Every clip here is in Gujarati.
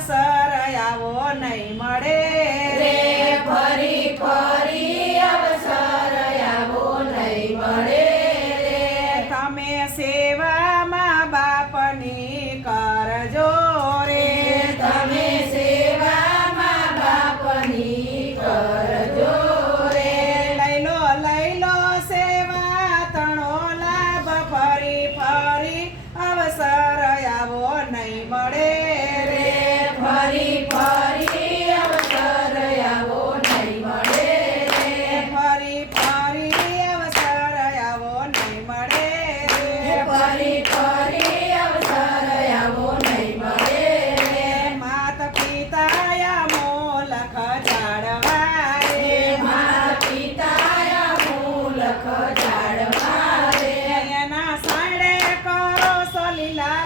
અવસર આવો નહીં મળે રે. ફરી ફરી અવસર નહીં મળે રે. તમે સેવા Leila.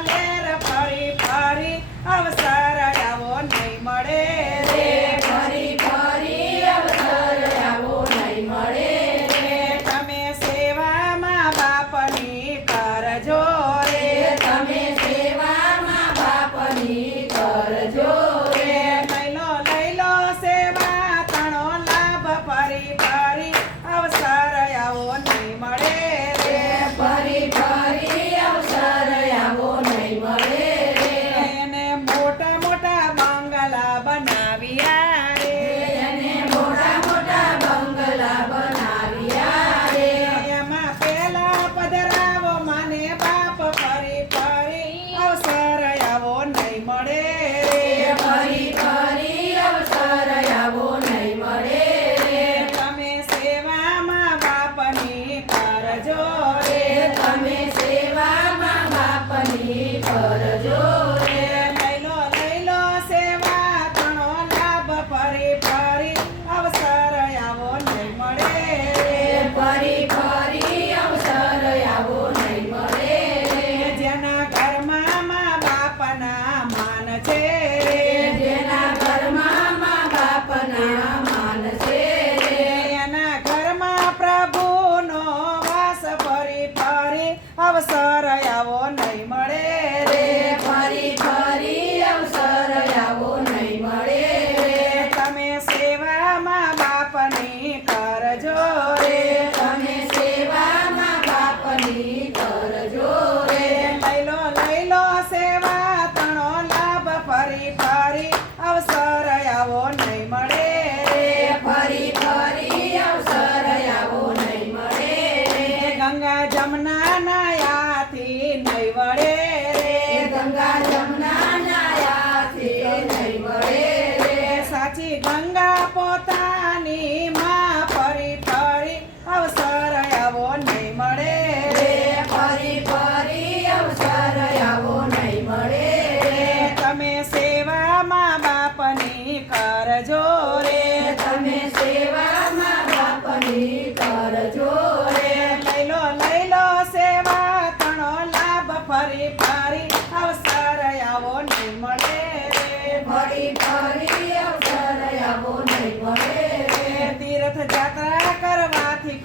અવસર આવો નહીં મળે.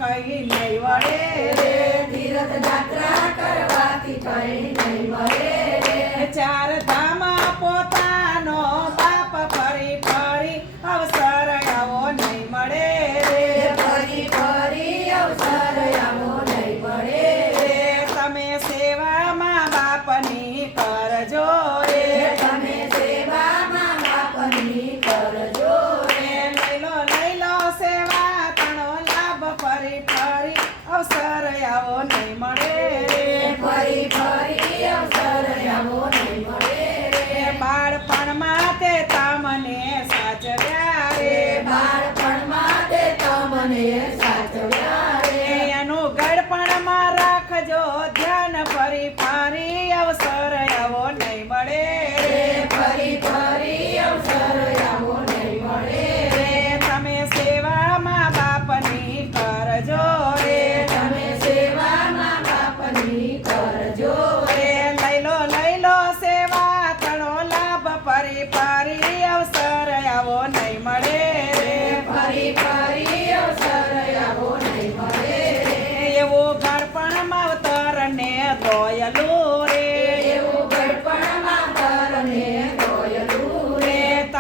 નહીં વળે રે. તીર્થ કરવાથી કઈ નહીં મળે ચાર સરયાવો નહીં મળે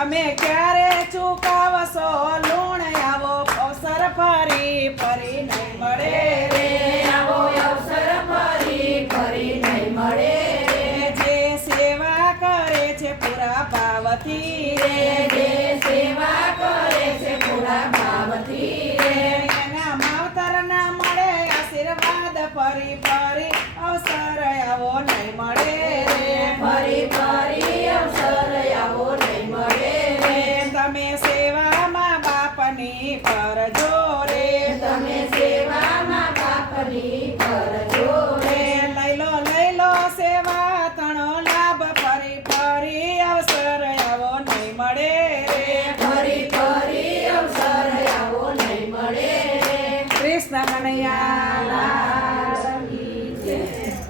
તમે ક્યારે ચૂકાવશો? લૂણ આવો અવસર ફરી ફરી નહીં મળે રે. આવો અવસર ફરી ફરી નહીં મળે રે. જે સેવા કરે છે પૂરા પાવતી રે. જે સેવા કરે છે પૂરા પાવતી રે. એના માવતરના મળે આશીર્વાદ ફરી ફરી અવસર આવો નહીં મળે ફરી ફરી અવસર આવો બાપની કરજો